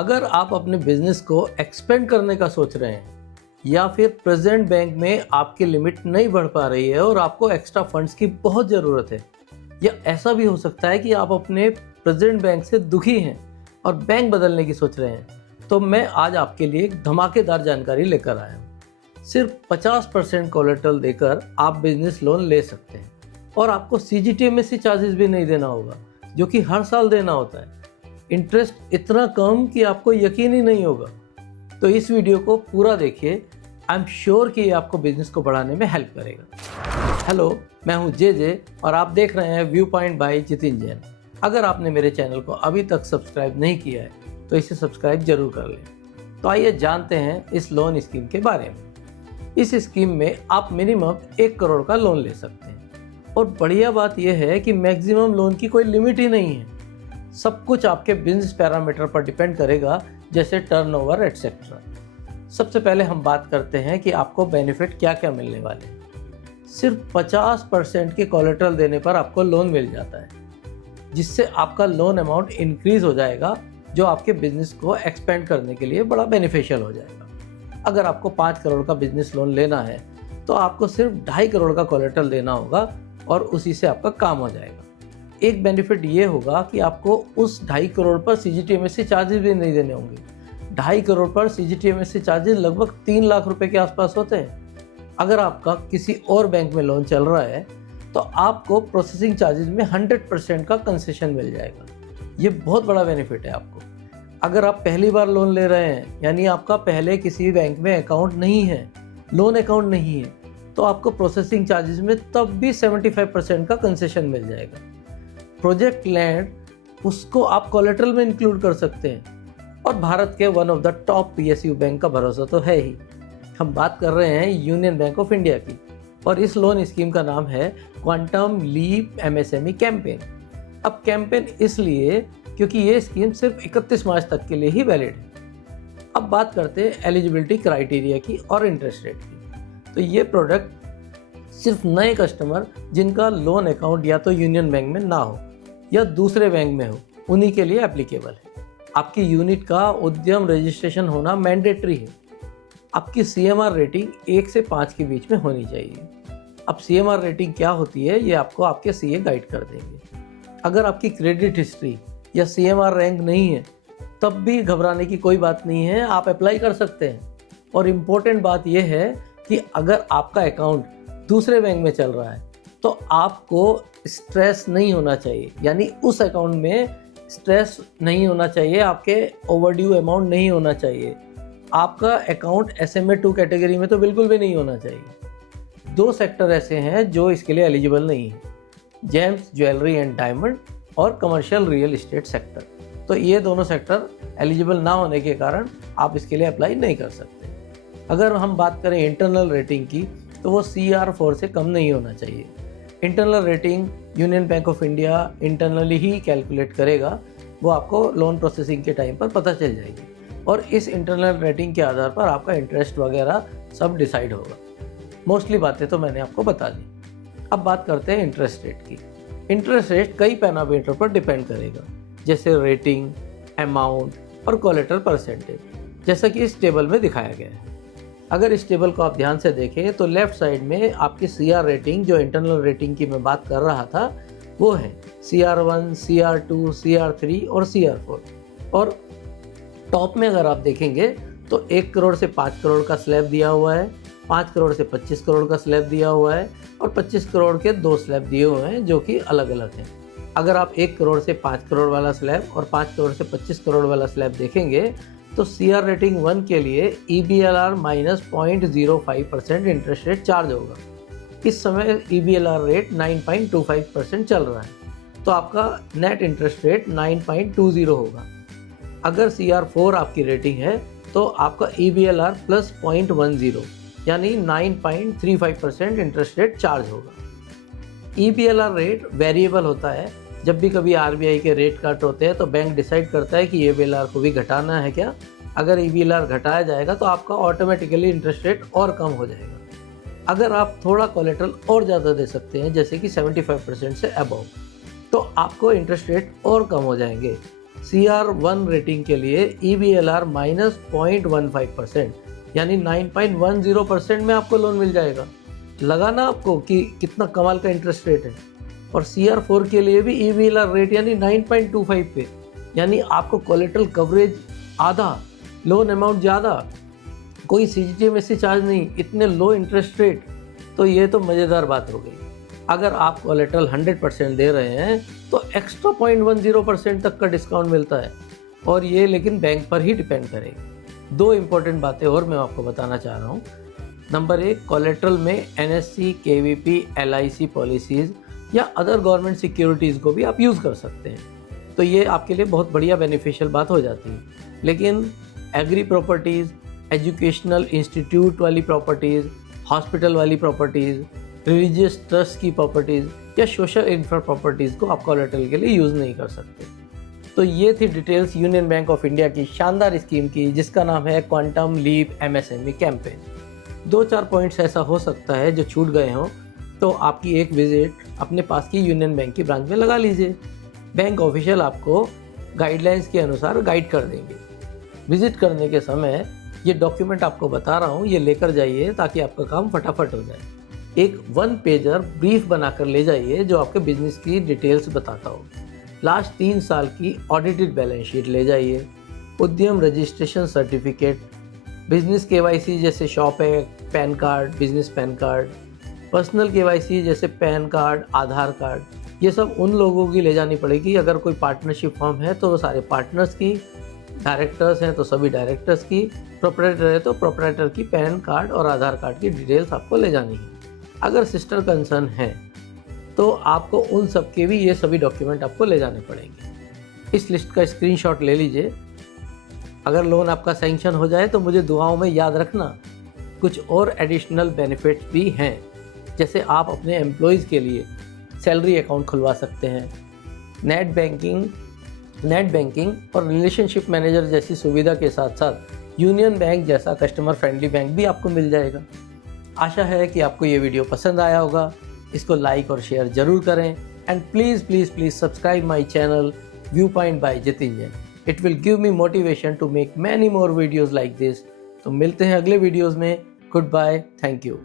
अगर आप अपने बिजनेस को एक्सपेंड करने का सोच रहे हैं या फिर प्रेजेंट बैंक में आपकी लिमिट नहीं बढ़ पा रही है और आपको एक्स्ट्रा फंड्स की बहुत ज़रूरत है, या ऐसा भी हो सकता है कि आप अपने प्रेजेंट बैंक से दुखी हैं और बैंक बदलने की सोच रहे हैं, तो मैं आज आपके लिए एक धमाकेदार जानकारी लेकर आया हूँ। सिर्फ 50% कोलेटरल देकर आप बिजनेस लोन ले सकते हैं और आपको CGTMSE चार्जेस भी नहीं देना होगा, जो कि हर साल देना होता है। इंटरेस्ट इतना कम कि आपको यकीन ही नहीं होगा। तो इस वीडियो को पूरा देखिए, आई एम श्योर कि ये आपको बिजनेस को बढ़ाने में हेल्प करेगा। हेलो, मैं हूँ जे और आप देख रहे हैं view point by Jitin Jain. अगर आपने मेरे चैनल को अभी तक सब्सक्राइब नहीं किया है तो इसे सब्सक्राइब जरूर कर लें। तो आइए जानते हैं इस लोन स्कीम के बारे में। इस स्कीम में आप मिनिमम 1 करोड़ का लोन ले सकते हैं और बढ़िया बात यह है कि मैक्सिमम लोन की कोई लिमिट ही नहीं है। सब कुछ आपके बिजनेस पैरामीटर पर डिपेंड करेगा, जैसे टर्नओवर एटसेट्रा। सबसे पहले हम बात करते हैं कि आपको बेनिफिट क्या क्या मिलने वाले हैं। सिर्फ 50% के कोलेटरल देने पर आपको लोन मिल जाता है, जिससे आपका लोन अमाउंट इंक्रीज हो जाएगा, जो आपके बिजनेस को एक्सपेंड करने के लिए बड़ा बेनिफिशियल हो जाएगा। अगर आपको 5 करोड़ का बिजनेस लोन लेना है तो आपको सिर्फ 2.5 करोड़ का कोलेटरल देना होगा और उसी से आपका काम हो जाएगा। एक बेनिफिट ये होगा कि आपको उस 2.5 करोड़ पर CGTMSE चार्जेस भी नहीं देने होंगे। 2.5 करोड़ पर CGTMSE चार्जेस लगभग 3 लाख रुपए के आसपास होते हैं। अगर आपका किसी और बैंक में लोन चल रहा है तो आपको प्रोसेसिंग चार्जेस में 100% का कंसेशन मिल जाएगा। ये बहुत बड़ा बेनिफिट है आपको। अगर आप पहली बार लोन ले रहे हैं, यानी आपका पहले किसी बैंक में अकाउंट नहीं है, लोन अकाउंट नहीं है, तो आपको प्रोसेसिंग चार्जेस में तब भी 75% का कंसेशन मिल जाएगा। प्रोजेक्ट लैंड, उसको आप कोलेटरल में इंक्लूड कर सकते हैं और भारत के one of the top PSU bank का भरोसा तो है ही। हम बात कर रहे हैं यूनियन बैंक ऑफ इंडिया की और इस लोन स्कीम का नाम है क्वांटम लीप MSME कैंपेन। अब कैंपेन इसलिए क्योंकि ये स्कीम सिर्फ 31 मार्च तक के लिए ही वैलिड है। अब बात करते हैं एलिजिबिलिटी क्राइटेरिया की और इंटरेस्ट रेट की। तो ये प्रोडक्ट सिर्फ नए कस्टमर जिनका लोन अकाउंट या तो यूनियन बैंक में ना हो या दूसरे बैंक में हो, उन्हीं के लिए एप्लीकेबल है। आपकी यूनिट का उद्यम रजिस्ट्रेशन होना मैंडेटरी है। आपकी CMR रेटिंग 1 से 5 के बीच में होनी चाहिए। अब CMR रेटिंग क्या होती है ये आपको आपके CA गाइड कर देंगे। अगर आपकी क्रेडिट हिस्ट्री या CMR रैंक नहीं है तब भी घबराने की कोई बात नहीं है, आप अप्लाई कर सकते हैं। और इम्पोर्टेंट बात यह है कि अगर आपका अकाउंट दूसरे बैंक में चल रहा है तो आपको स्ट्रेस नहीं होना चाहिए, यानी उस अकाउंट में स्ट्रेस नहीं होना चाहिए, आपके ओवरड्यू अमाउंट नहीं होना चाहिए। आपका अकाउंट SMA 2 कैटेगरी में तो बिल्कुल भी नहीं होना चाहिए। 2 सेक्टर ऐसे हैं जो इसके लिए एलिजिबल नहीं है, जेम्स, ज्वेलरी एंड डायमंड और कमर्शियल रियल एस्टेट सेक्टर। तो ये दोनों सेक्टर एलिजिबल ना होने के कारण आप इसके लिए अप्लाई नहीं कर सकते। अगर हम बात करें इंटरनल रेटिंग की तो वो CR4 से कम नहीं होना चाहिए। Internal rating union Bank of India internally he calculate करेगा, वो आपको लोन प्रोसेसिंग के टाइम पर पता चल जाएगी और इस इंटरनल रेटिंग के आधार पर आपका इंटरेस्ट वगैरह सब डिसाइड होगा। मोस्टली बातें तो मैंने आपको बता दी। अब बात करते हैं इंटरेस्ट रेट की। इंटरेस्ट रेट कई पैरामीटर पर डिपेंड करेगा, जैसे रेटिंग, अमाउंट और कोलेटरल परसेंटेज, जैसा कि इस टेबल में दिखाया गया है। अगर इस टेबल को आप ध्यान से देखें तो लेफ्ट साइड में आपकी CR रेटिंग, जो इंटरनल रेटिंग की मैं बात कर रहा था, वो है CR1, CR2, CR3 और CR4। और टॉप में अगर आप देखेंगे तो 1 करोड़ से 5 करोड़ का स्लैब दिया हुआ है, 5 करोड़ से 25 करोड़ का स्लैब दिया हुआ है और 25 करोड़ के 2 स्लैब दिए हुए हैं, जो कि अलग अलग हैं। अगर आप 1 करोड़ से 5 करोड़ वाला स्लैब और 5 करोड़ से 25 करोड़ वाला स्लैब देखेंगे तो CR रेटिंग 1 के लिए EBLR minus 0.05% interest rate charge होगा। इस समय EBLR रेट 9.25% चल रहा है, तो आपका नेट इंटरेस्ट रेट 9.20 होगा। अगर CR4 आपकी रेटिंग है तो आपका EBLR प्लस 0.10 यानी 9.35% इंटरेस्ट रेट चार्ज होगा। EBLR रेट वेरिएबल होता है। जब भी कभी RBI के रेट कट होते हैं तो बैंक डिसाइड करता है कि EBLR को भी घटाना है क्या। अगर EBLR घटाया जाएगा तो आपका ऑटोमेटिकली इंटरेस्ट रेट और कम हो जाएगा। अगर आप थोड़ा कोलेटरल और ज़्यादा दे सकते हैं, जैसे कि 75% से अबव, तो आपको इंटरेस्ट रेट और कम हो जाएंगे। CR1 रेटिंग के लिए EBLR -0.15% यानी 9.10% में आपको लोन मिल जाएगा। लगा ना आपको कि कितना कमाल का इंटरेस्ट रेट है। और CR4 के लिए भी EBLR रेट यानी 9.25 पे, यानी आपको कोलेटरल कवरेज आधा, लोन अमाउंट ज़्यादा, कोई CGTMSE चार्ज नहीं, इतने लो इंटरेस्ट रेट। तो ये तो मज़ेदार बात हो गई। अगर आप कोलेटरल 100% दे रहे हैं तो एक्स्ट्रा 0.10% तक का डिस्काउंट मिलता है, और ये लेकिन बैंक पर ही डिपेंड करेगी। 2 इम्पॉर्टेंट बातें और मैं आपको बताना चाह रहा हूँ। नंबर 1, कोलेटरल में NSC, KVP, LIC पॉलिसीज़ या अदर गवर्नमेंट सिक्योरिटीज़ को भी आप यूज़ कर सकते हैं, तो ये आपके लिए बहुत बढ़िया बेनिफिशियल बात हो जाती है। लेकिन एग्री प्रॉपर्टीज़, एजुकेशनल इंस्टीट्यूट वाली प्रॉपर्टीज़, हॉस्पिटल वाली प्रॉपर्टीज़, रिलीजियस ट्रस्ट की प्रॉपर्टीज़ या सोशल इंफ्रा प्रॉपर्टीज़ को आप कोलेटरल के लिए यूज़ नहीं कर सकते। तो ये थी details Union Bank of India की शानदार स्कीम की, जिसका नाम है quantum leap MSME campaign. 2-4 points ऐसा हो सकता है जो छूट गए हों, तो आपकी एक विजिट अपने पास की यूनियन बैंक की ब्रांच में लगा लीजिए। बैंक ऑफिशियल आपको गाइडलाइंस के अनुसार गाइड कर देंगे। विजिट करने के समय ये डॉक्यूमेंट आपको बता रहा हूँ, ये लेकर जाइए ताकि आपका काम फटाफट हो जाए। एक 1 पेजर ब्रीफ बनाकर ले जाइए जो आपके बिजनेस की डिटेल्स बताता हो। लास्ट 3 साल की ऑडिटेड बैलेंस शीट ले जाइए, उद्यम रजिस्ट्रेशन सर्टिफिकेट, बिजनेस KYC जैसे shop act, pan card, business pan card, personal KYC जैसे पैन कार्ड, आधार कार्ड, ये सब उन लोगों की ले जानी पड़ेगी। अगर कोई पार्टनरशिप फर्म है तो वो सारे पार्टनर्स की, डायरेक्टर्स हैं तो सभी डायरेक्टर्स की, प्रोपराइटर है तो प्रोपराइटर की पैन कार्ड और आधार कार्ड की डिटेल्स आपको ले जानी है। अगर सिस्टर कंसर्न है तो आपको उन सब के भी ये सभी डॉक्यूमेंट आपको ले जाने पड़ेंगे। इस लिस्ट का स्क्रीनशॉट ले लीजिए। अगर लोन आपका सैंक्शन हो जाए तो मुझे दुआओं में याद रखना। कुछ और एडिशनल बेनिफिट्स भी हैं, जैसे आप अपने एम्प्लॉयज़ के लिए सैलरी अकाउंट खुलवा सकते हैं, नेट बैंकिंग और रिलेशनशिप मैनेजर जैसी सुविधा के साथ साथ यूनियन बैंक जैसा कस्टमर फ्रेंडली बैंक भी आपको मिल जाएगा। आशा है कि आपको ये वीडियो पसंद आया होगा। इसको लाइक और शेयर ज़रूर करें, and please subscribe my channel view point by Jitin Jain. It will give me motivation to make many more videos like this. तो मिलते हैं अगले वीडियोज़ में। Goodbye, thank you.